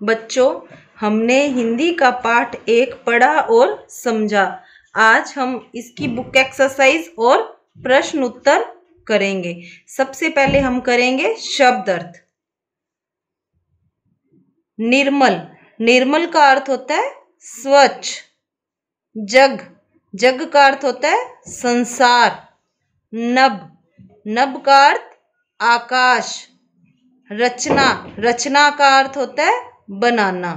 बच्चों, हमने हिंदी का पाठ 1 पढ़ा और समझा। आज हम इसकी बुक एक्सरसाइज और प्रश्न उत्तर करेंगे। सबसे पहले हम करेंगे शब्द अर्थ। निर्मल, निर्मल का अर्थ होता है स्वच्छ। जग, जग का अर्थ होता है संसार। नभ, नभ का अर्थ आकाश। रचना, रचना का अर्थ होता है बनाना।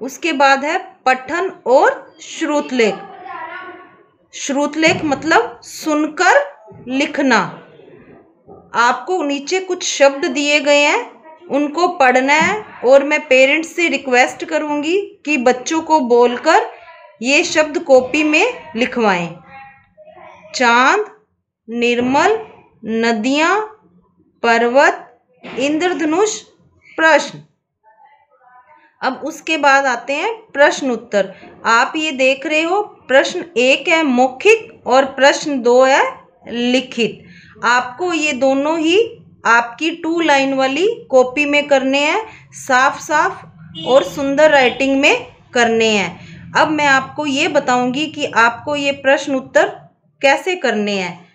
उसके बाद है पठन और श्रुतलेख। श्रुतलेख मतलब सुनकर लिखना। आपको नीचे कुछ शब्द दिए गए हैं, उनको पढ़ना है और मैं पेरेंट्स से रिक्वेस्ट करूंगी कि बच्चों को बोलकर ये शब्द कॉपी में लिखवाएं। चांद, निर्मल, नदियां, पर्वत, इंद्रधनुष, प्रश्न। अब उसके बाद आते हैं प्रश्न उत्तर। आप ये देख रहे हो, प्रश्न 1 है मौखिक और प्रश्न 2 है लिखित। आपको ये दोनों ही आपकी 2 लाइन वाली कॉपी में करने हैं, साफ साफ और सुंदर राइटिंग में करने हैं। अब मैं आपको ये बताऊंगी कि आपको ये प्रश्न उत्तर कैसे करने हैं।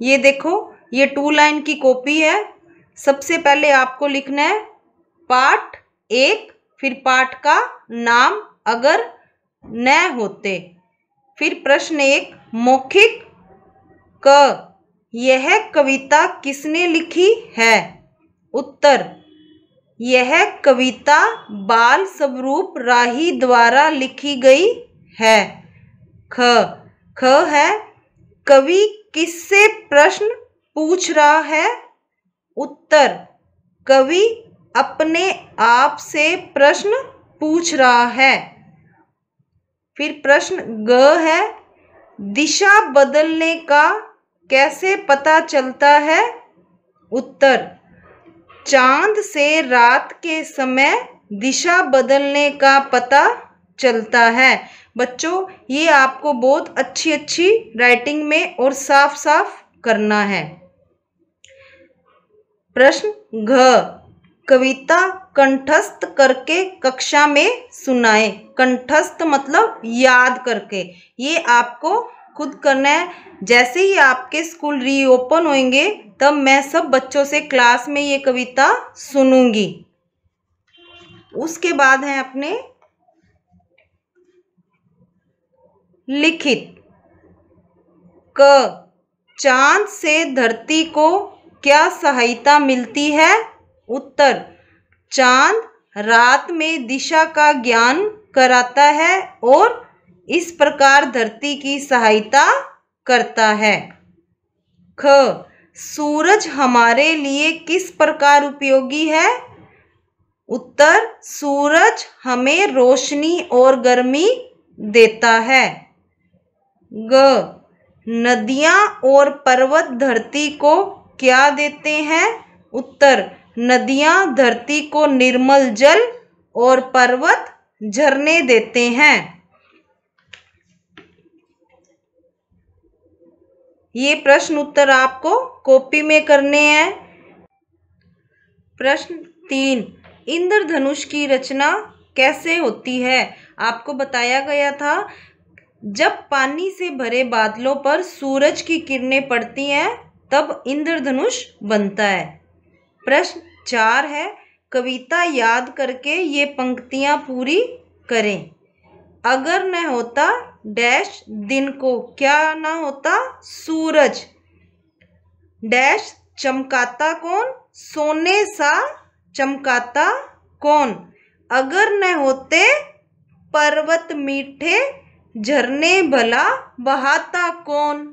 ये देखो, ये 2 लाइन की कॉपी है। सबसे पहले आपको लिखना है पाठ 1, फिर पाठ का नाम अगर न होते, फिर प्रश्न 1 मौखिक। क, यह कविता किसने लिखी है? उत्तर, यह कविता बाल स्वरूप राही द्वारा लिखी गई है। ख, ख है कवि किससे प्रश्न पूछ रहा है? उत्तर, कवि अपने आप से प्रश्न पूछ रहा है। फिर प्रश्न ग है, दिशा बदलने का कैसे पता चलता है? उत्तर, चांद से रात के समय दिशा बदलने का पता चलता है। बच्चों, ये आपको बहुत अच्छी अच्छी राइटिंग में और साफ साफ करना है। प्रश्न घ, कविता कंठस्थ करके कक्षा में सुनाए। कंठस्थ मतलब याद करके। ये आपको खुद करना है। जैसे ही आपके स्कूल रीओपन होंगे तब मैं सब बच्चों से क्लास में ये कविता सुनूंगी। उसके बाद है अपने लिखित। क, चांद से धरती को क्या सहायता मिलती है? उत्तर, चांद रात में दिशा का ज्ञान कराता है और इस प्रकार धरती की सहायता करता है। ख, सूरज हमारे लिए किस प्रकार उपयोगी है? उत्तर, सूरज हमें रोशनी और गर्मी देता है। ग, नदियां और पर्वत धरती को क्या देते हैं? उत्तर, नदियां धरती को निर्मल जल और पर्वत झरने देते हैं। ये प्रश्न उत्तर आपको कॉपी में करने हैं। प्रश्न 3, इंद्रधनुष की रचना कैसे होती है? आपको बताया गया था, जब पानी से भरे बादलों पर सूरज की किरणें पड़ती हैं तब इंद्रधनुष बनता है। प्रश्न 4 है, कविता याद करके ये पंक्तियां पूरी करें। अगर न होता डैश दिन को, क्या ना होता? सूरज। डैश चमकाता कौन? सोने सा चमकाता कौन? अगर न होते पर्वत मीठे, झरने भला बहाता कौन?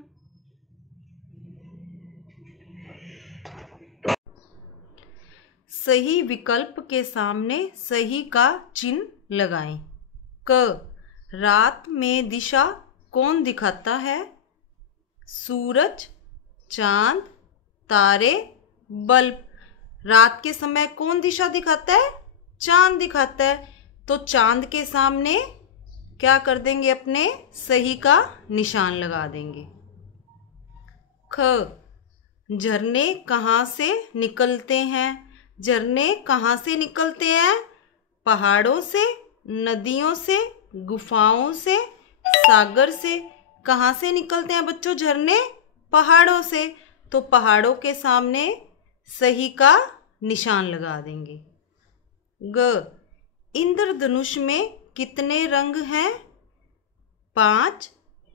सही विकल्प के सामने सही का चिन्ह लगाएं। क, रात में दिशा कौन दिखाता है? सूरज, चांद, तारे, बल्ब। रात के समय कौन दिशा दिखाता है? चांद दिखाता है। तो चांद के सामने क्या कर देंगे? अपने सही का निशान लगा देंगे। ख, झरने कहाँ से निकलते हैं? झरने कहाँ से निकलते हैं? पहाड़ों से, नदियों से, गुफाओं से, सागर से। कहाँ से निकलते हैं बच्चों झरने? पहाड़ों से। तो पहाड़ों के सामने सही का निशान लगा देंगे। ग, इंद्रधनुष में कितने रंग हैं? 5,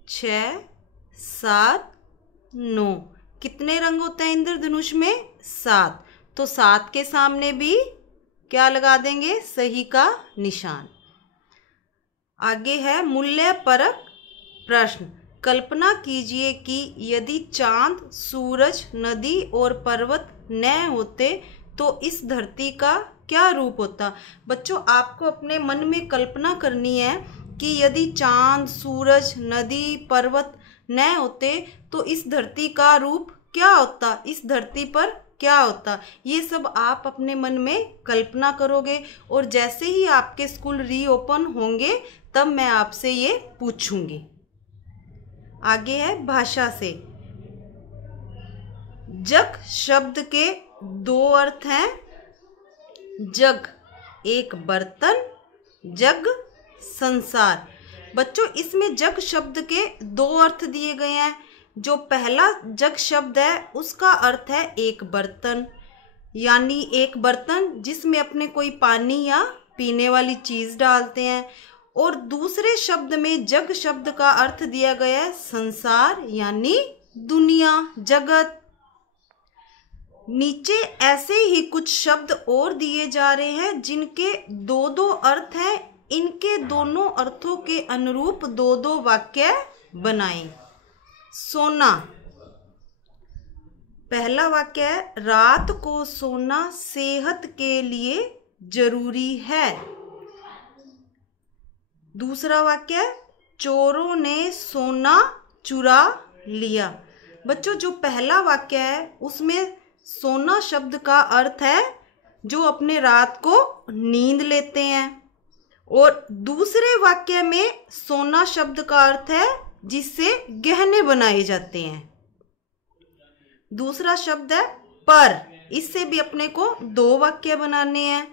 6, 7, 9। कितने रंग होते हैं इंद्रधनुष में? 7। तो 7 के सामने भी क्या लगा देंगे? सही का निशान। आगे है मूल्य परक प्रश्न। कल्पना कीजिए कि यदि चांद, सूरज, नदी और पर्वत न होते तो इस धरती का क्या रूप होता? बच्चों आपको अपने मन में कल्पना करनी है कि यदि चांद, सूरज, नदी, पर्वत न होते तो इस धरती का रूप क्या होता, इस धरती पर क्या होता। ये सब आप अपने मन में कल्पना करोगे और जैसे ही आपके स्कूल रीओपन होंगे तब मैं आपसे ये पूछूंगी। आगे है भाषा से। जग शब्द के 2 अर्थ हैं। जग एक बर्तन, जग संसार। बच्चों इसमें जग शब्द के 2 अर्थ दिए गए हैं। जो पहला जग शब्द है उसका अर्थ है एक बर्तन, यानी एक बर्तन जिसमें अपने कोई पानी या पीने वाली चीज डालते हैं। और दूसरे शब्द में जग शब्द का अर्थ दिया गया है संसार, यानी दुनिया, जगत। नीचे ऐसे ही कुछ शब्द और दिए जा रहे हैं जिनके 2-2 अर्थ हैं। इनके दोनों अर्थों के अनुरूप 2-2 वाक्य बनाएं। सोना। पहला वाक्य है रात को सोना सेहत के लिए जरूरी है। दूसरा वाक्य है चोरों ने सोना चुरा लिया। बच्चों जो पहला वाक्य है उसमें सोना शब्द का अर्थ है जो अपने रात को नींद लेते हैं, और दूसरे वाक्य में सोना शब्द का अर्थ है जिससे गहने बनाए जाते हैं। दूसरा शब्द है पर, इससे भी अपने को 2 वाक्य बनाने हैं।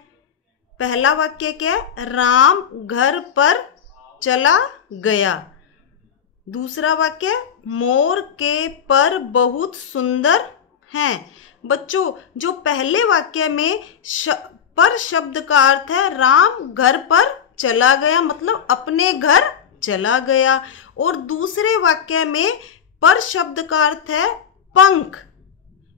पहला वाक्य क्या है? राम घर पर चला गया। दूसरा वाक्य मोर के पर बहुत सुंदर हैं। बच्चों जो पहले वाक्य में पर शब्द का अर्थ है राम घर पर चला गया, मतलब अपने घर चला गया, और दूसरे वाक्य में पर शब्द का अर्थ है पंख।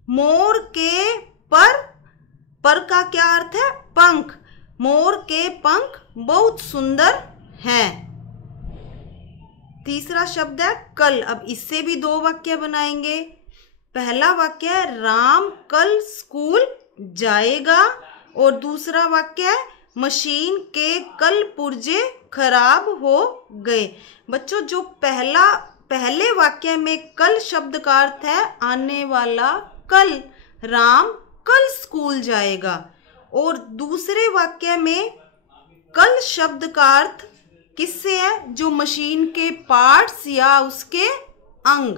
मोर के पर का क्या अर्थ है? पंख। मोर के पंख बहुत सुंदर हैं। तीसरा शब्द है कल। अब इससे भी 2 वाक्य बनाएंगे। पहला वाक्य है राम कल स्कूल जाएगा, और दूसरा वाक्य है मशीन के कल पुर्जे खराब हो गए। बच्चों जो पहले वाक्य में कल शब्द का अर्थ है आने वाला कल, राम कल स्कूल जाएगा, और दूसरे वाक्य में कल शब्द का अर्थ किससे है? जो मशीन के पार्ट्स या उसके अंग।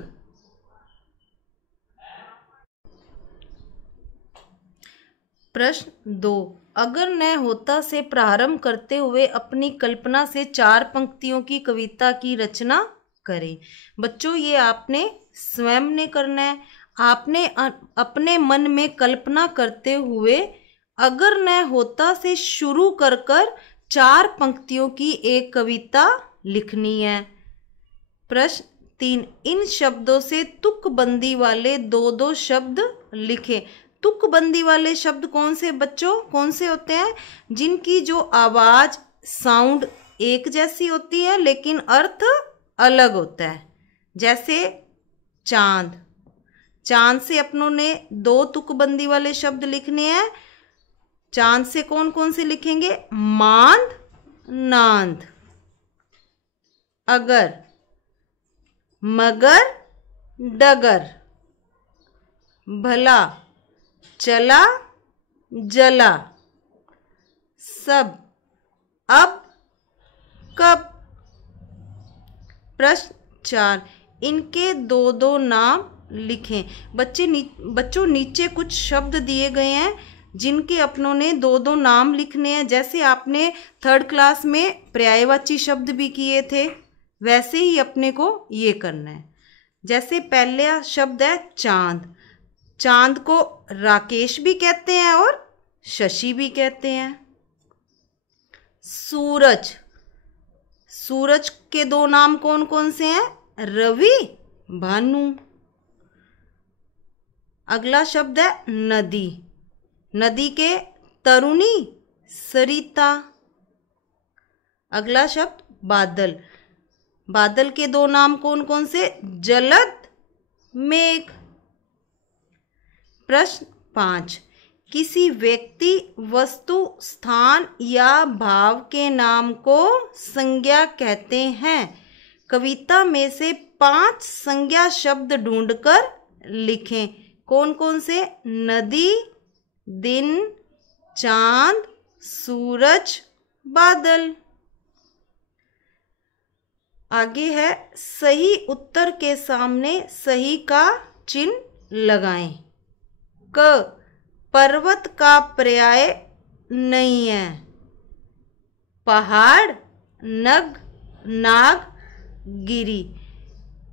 प्रश्न 2। अगर न होता से प्रारंभ करते हुए अपनी कल्पना से 4 पंक्तियों की कविता की रचना करें। बच्चों ये आपने स्वयं ने करना है। आपने अपने मन में कल्पना करते हुए अगर न होता से शुरू कर 4 पंक्तियों की एक कविता लिखनी है। प्रश्न 3। इन शब्दों से तुकबंदी वाले 2-2 शब्द लिखें। तुकबंदी वाले शब्द कौन से बच्चों? कौन से होते हैं? जिनकी जो आवाज साउंड एक जैसी होती है लेकिन अर्थ अलग होता है। जैसे चांद। चांद से अपनों ने 2 तुकबंदी वाले शब्द लिखने हैं। चांद से कौन कौन से लिखेंगे? मांद, नांद। अगर, मगर, डगर। भला, चला, जला। सब, अब, कब। प्रश्न 4। इनके 2-2 नाम लिखें। बच्चों नीचे कुछ शब्द दिए गए हैं जिनके अपनों ने 2-2 नाम लिखने हैं। जैसे आपने 3rd क्लास में पर्यायवाची शब्द भी किए थे, वैसे ही अपने को ये करना है। जैसे पहला शब्द है चांद। चांद को राकेश भी कहते हैं और शशि भी कहते हैं। सूरज, सूरज के 2 नाम कौन कौन से हैं? रवि, भानु। अगला शब्द है नदी। नदी के तरुणी, सरिता। अगला शब्द बादल। बादल के 2 नाम कौन कौन से? जलद, मेघ। प्रश्न 5, किसी व्यक्ति, वस्तु, स्थान या भाव के नाम को संज्ञा कहते हैं। कविता में से 5 संज्ञा शब्द ढूंढकर लिखें। कौन कौन से? नदी, दिन, चांद, सूरज, बादल। आगे है सही उत्तर के सामने सही का चिन्ह लगाएं। क, पर्वत का पर्याय नहीं है। पहाड़, नग, नाग, गिरी।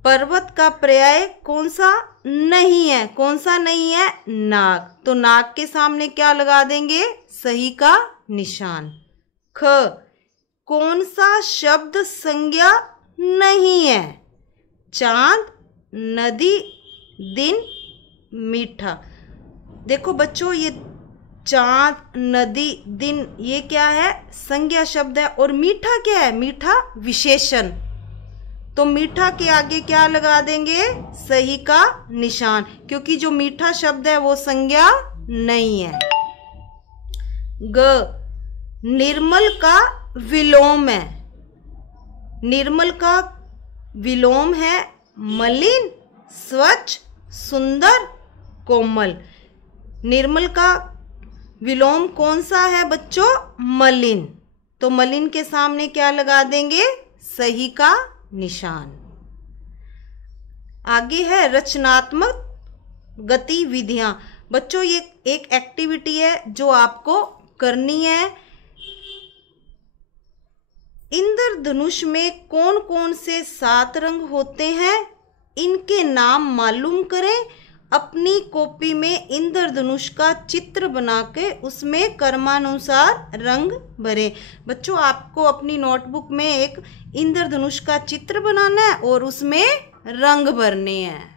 पर्वत का पर्याय कौन सा नहीं है? कौन सा नहीं है? नाग। तो नाग के सामने क्या लगा देंगे? सही का निशान। ख, कौन सा शब्द संज्ञा नहीं है? चांद, नदी, दिन, मीठा। देखो बच्चों, ये चांद, नदी, दिन ये क्या है? संज्ञा शब्द है। और मीठा क्या है? मीठा विशेषण। तो मीठा के आगे क्या लगा देंगे? सही का निशान, क्योंकि जो मीठा शब्द है वो संज्ञा नहीं है। ग, निर्मल का विलोम है। निर्मल का विलोम है मलिन, स्वच्छ, सुंदर, कोमल। निर्मल का विलोम कौन सा है बच्चों? मलिन। तो मलिन के सामने क्या लगा देंगे? सही का निशान। आगे है रचनात्मक गतिविधियां। बच्चों ये एक एक्टिविटी है जो आपको करनी है। इंद्रधनुष में कौन कौन से 7 रंग होते हैं? इनके नाम मालूम करें। अपनी कॉपी में इंद्रधनुष का चित्र बना के उसमें क्रमानुसार रंग भरें। बच्चों आपको अपनी नोटबुक में एक इंद्रधनुष का चित्र बनाना है और उसमें रंग भरने हैं।